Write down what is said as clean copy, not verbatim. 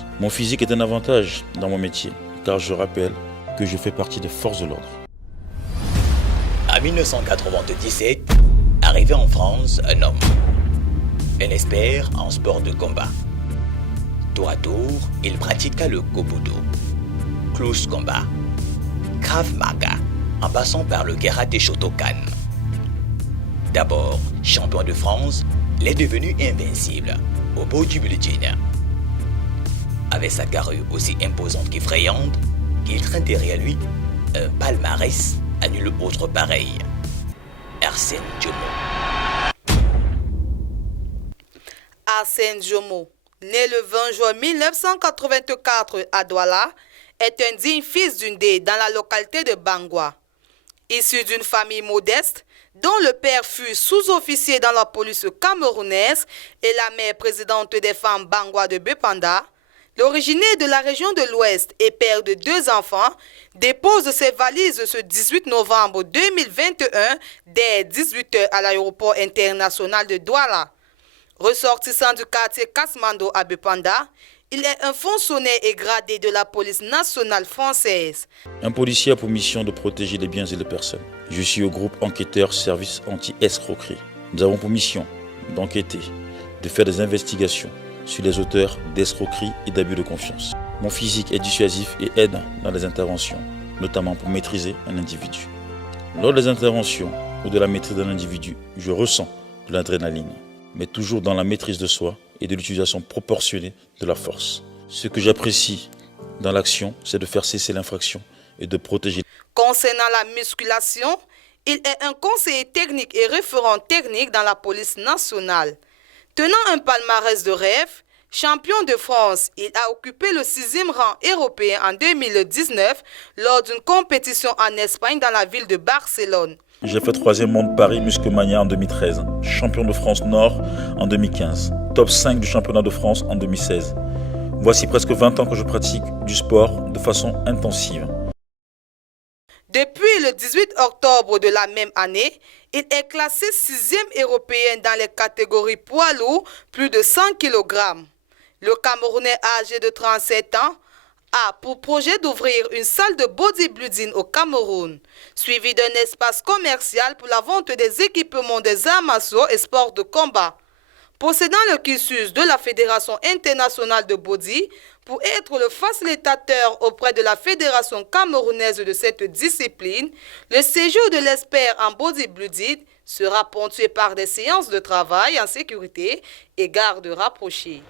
confiance. Mon physique est un avantage dans mon métier, car je rappelle que je fais partie des forces de l'ordre. En 1997, arrivé en France, un homme, un expert en sport de combat. Tour à tour, il pratiqua le Kobudo, close combat, Krav Maga, en passant par le karaté Shotokan. D'abord champion de France, il est devenu invincible au bodybuilding. Avec sa carrure aussi imposante qu'effrayante, qu'il traîne derrière lui un palmarès à nul autre pareil. Arsène Djomo. Arsène Djomo, né le 20 juin 1984 à Douala, est un digne fils d'une dé dans la localité de Bangwa. Issu d'une famille modeste, dont le père fut sous-officier dans la police camerounaise et la mère présidente des femmes Bangwa de Bepanda, l'originaire de la région de l'Ouest et père de 2 enfants, dépose ses valises ce 18 novembre 2021 dès 18h à l'aéroport international de Douala. Ressortissant du quartier Kasmando à Bepanda, il est un fonctionnaire et gradé de la police nationale française. Un policier a pour mission de protéger les biens et les personnes. Je suis au groupe enquêteur service anti-escroquerie. Nous avons pour mission d'enquêter, de faire des investigations sur les auteurs d'escroquerie et d'abus de confiance. Mon physique est dissuasif et aide dans les interventions, notamment pour maîtriser un individu. Lors des interventions ou de la maîtrise d'un individu, je ressens de l'adrénaline, mais toujours dans la maîtrise de soi et de l'utilisation proportionnée de la force. Ce que j'apprécie dans l'action, c'est de faire cesser l'infraction et de protéger. Concernant la musculation, il est un conseiller technique et référent technique dans la police nationale. Tenant un palmarès de rêve, champion de France, il a occupé le 6e rang européen en 2019 lors d'une compétition en Espagne dans la ville de Barcelone. J'ai fait 3e monde Paris Musclemania en 2013, champion de France Nord en 2015, top 5 du championnat de France en 2016. Voici presque 20 ans que je pratique du sport de façon intensive. Depuis le 18 octobre de la même année, il est classé 6e européen dans les catégories poids lourds, plus de 100 kg. Le Camerounais âgé de 37 ans a pour projet d'ouvrir une salle de bodybuilding au Cameroun, suivi d'un espace commercial pour la vente des équipements des arts martiaux et sports de combat. Possédant le cursus de la Fédération internationale de body, pour être le facilitateur auprès de la Fédération camerounaise de cette discipline, le séjour de l'expert en bodybuilding sera ponctué par des séances de travail en sécurité et garde rapprochée.